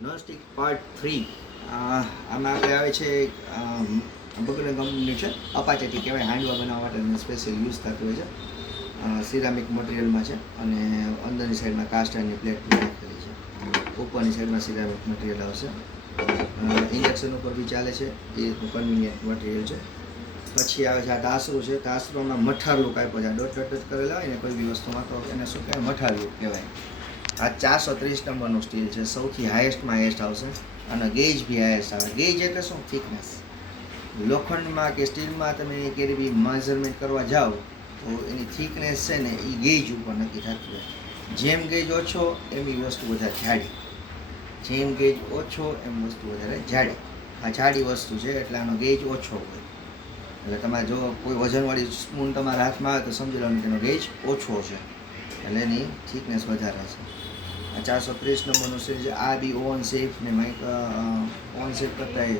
Nonstick part 3 આમાં આપણે આવે છે બગડે કંપની છે અપાચેથી કહેવાય, હાંડવા બનાવવા માટે સ્પેશિયલ યુઝ થતું હોય છે. સિરામિક મટીરિયલમાં છે અને અંદરની સાઈડમાં કાસ્ટ આયર્નની પ્લેટ નાખેલી છે. ઉપરની સાઈડમાં સિરામિક મટીરિયલ આવશે. ઇન્ડક્શન ઉપર બી ચાલે છે, એ કન્વિનિયન્ટ મટીરિયલ છે. પછી આવે છે આ તાસરું છે. તાસરામાં મઠારલું કાપ્યો છે. ડોટ ડોટ કરેલા હોય ને કોઈ બી વસ્તુમાં તો એને શું કહેવાય, મઠારલું કહેવાય. આ 430 નંબરનું સ્ટીલ છે. સૌથી હાઈએસ્ટમાં હાઈએસ્ટ આવશે અને ગેજ બી હાઈએસ્ટ આવે. ગેજ એટલે શું? થિકનેસ. લોખંડમાં કે સ્ટીલમાં તમે ક્યારે બી મેઝરમેન્ટ કરવા જાઓ તો એની થિકનેસ છે ને એ ગેજ ઉપર નક્કી થતી હોય. જેમ ગેજ ઓછો એમ એ વસ્તુ વધારે જાડી, જેમ ગેજ ઓછો એમ વસ્તુ વધારે જાડી. આ જાડી વસ્તુ છે એટલે આનો ગેજ ઓછો હોય. એટલે તમારે જો કોઈ વજનવાળી સ્પૂન તમારા હાથમાં આવે તો સમજી લો તેનો ગેજ ઓછો છે, એટલે એની થિકનેસ વધારે છે. આ 430 નંબરનું છે. આ બી ઓવન સેફ ને ઓવન સેફ કરતાં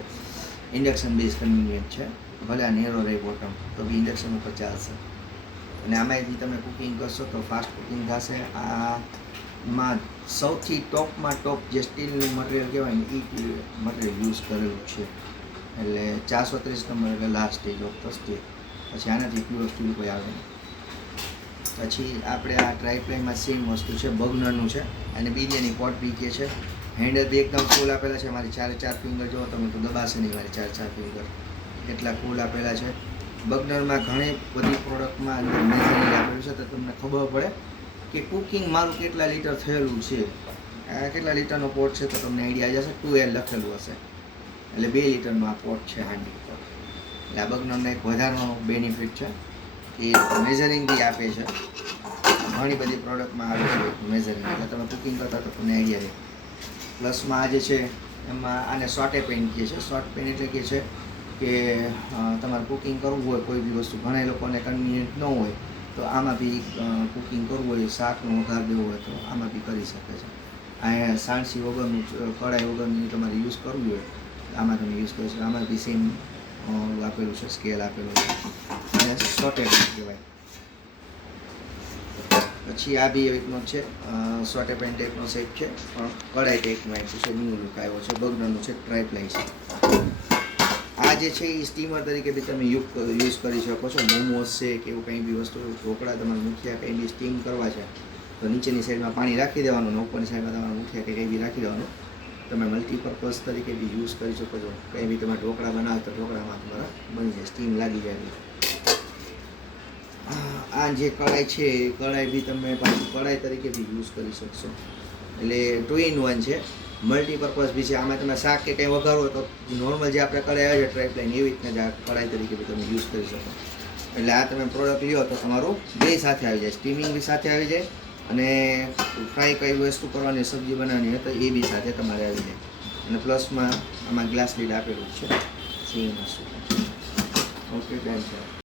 ઇન્ડક્શન બેઝ કન્વિનિયન્ટ છે. ભલે આ નેરો રહે બોટમ તો બી ઇન્ડક્શન ઉપર ચાલશે. અને આમાંય તમે કુકિંગ કરશો તો ફાસ્ટ કુકિંગ થશે. આમાં સૌથી ટોપમાં ટોપ જે સ્ટીલનું મટીરિયલ કહેવાય ને એ મટીરિયલ યુઝ કરેલું છે. એટલે 430 નંબર એટલે last stage of the steel. પછી આનાથી પ્યોર સ્ટીલ કોઈ આવે નહીં. પછી આપણે આ ટ્રાયપ્લાયમાં સેમ વસ્તુ છે, બર્નરનું છે. અને બિરયાની પોટ બી કે છે. હેન્ડલ બી એકદમ ફૂલ આપેલા છે. મારી 4 ફિંગર જો તમે તો દબાશે નહીં મારી 4 ફિંગર, એટલા ફૂલ આપેલા છે. બર્નરમાં ઘણી બધી પ્રોડક્ટમાં અંદર મેઝરિંગ આપેલું છે તો તમને ખબર પડે કે કુકિંગ મારું કેટલા લીટર થયેલું છે. આ કેટલા લીટરનો પોટ છે તો તમને આઈડિયા આવી જશે. 2L લખેલું હશે એટલે 2 લીટરનો આ પોટ છે હાંડી પર. એટલે આ બર્નરનો એક વધારાનો બેનિફિટ છે એ મેઝરિંગ બી આપે છે. ઘણી બધી પ્રોડક્ટમાં આવે છે મેઝરિંગ, એટલે તમે કુકિંગ કરતા તો તમને આઈડિયા રહે. પ્લસમાં આ જે છે એમાં આને સોટે પેન કહે છે. શોર્ટ પેન એટલે કે છે કે તમારે કુકિંગ કરવું હોય કોઈ બી વસ્તુ, ઘણા લોકોને કન્વિનિયન્ટ ન હોય તો આમાં બી કુકિંગ કરવું હોય, શાકનો વઘાર દેવો હોય તો આમાં બી કરી શકે છે. અહીંયા સાણસી વગરનું, કઢાઈ વગરની તમારે યુઝ કરવું હોય આમાં તમે યુઝ કરી શકો. આમાં બી સેમ આપેલું છે, સ્કેલ આપેલું છે અને સોટે પેન કહેવાય. પછી આ બી રીતનો છે, સોટે પેન ટાઈપનો શેપ છે પણ કઢાઈ ટાઈપમાં આપ્યું છે. ન્યૂ લુક આવ્યો છે. બર્નરનું છે, ટ્રાયપ્લાય છે. આ જે છે એ સ્ટીમર તરીકે બી તમે યુઝ કરી શકો છો. મોમોસ છે કે એવું કંઈ બી વસ્તુ, ઢોકળા તમારે મુઠિયા કંઈ બી સ્ટીમ કરવા છે તો નીચેની સાઈડમાં પાણી રાખી દેવાનું અને ઉપરની સાઈડમાં તમારે મુઠિયા કે કંઈ બી રાખી દેવાનું. તમે મલ્ટીપર્પઝ તરીકે બી યુઝ કરી શકો છો. કંઈ બી તમે ઢોકળા બનાવો તો ઢોકળામાં તમારા બની જાય, સ્ટીમ લાગી જાય. આ જે કઢાઈ છે એ કઢાઈ બી તમે પાછું કઢાઈ તરીકે બી યુઝ કરી શકશો. એટલે 2 in 1 છે, મલ્ટીપર્પઝ બી છે. આમાં તમે શાક કે કંઈ વઘારો તો નોર્મલ જે આપણે કઢાઈ આવે છે ટ્રાયપ્લાયન એવી રીતના જ આ કઢાઈ તરીકે બી તમે યુઝ કરી શકો. એટલે આ તમે પ્રોડક્ટ લ્યો તો તમારું બે સાથે આવી જાય, સ્ટીમિંગ બી સાથે આવી જાય અને ફ્રાય કઈ વસ્તુ કરવાની, સબ્જી બનાવવાની હોય તો એ બી સાથે તમારે આવી જાય. અને પ્લસમાં આમાં ગ્લાસ લીડ આપેલું છે સેમ વસ્તુ. ઓકે, ડન છે.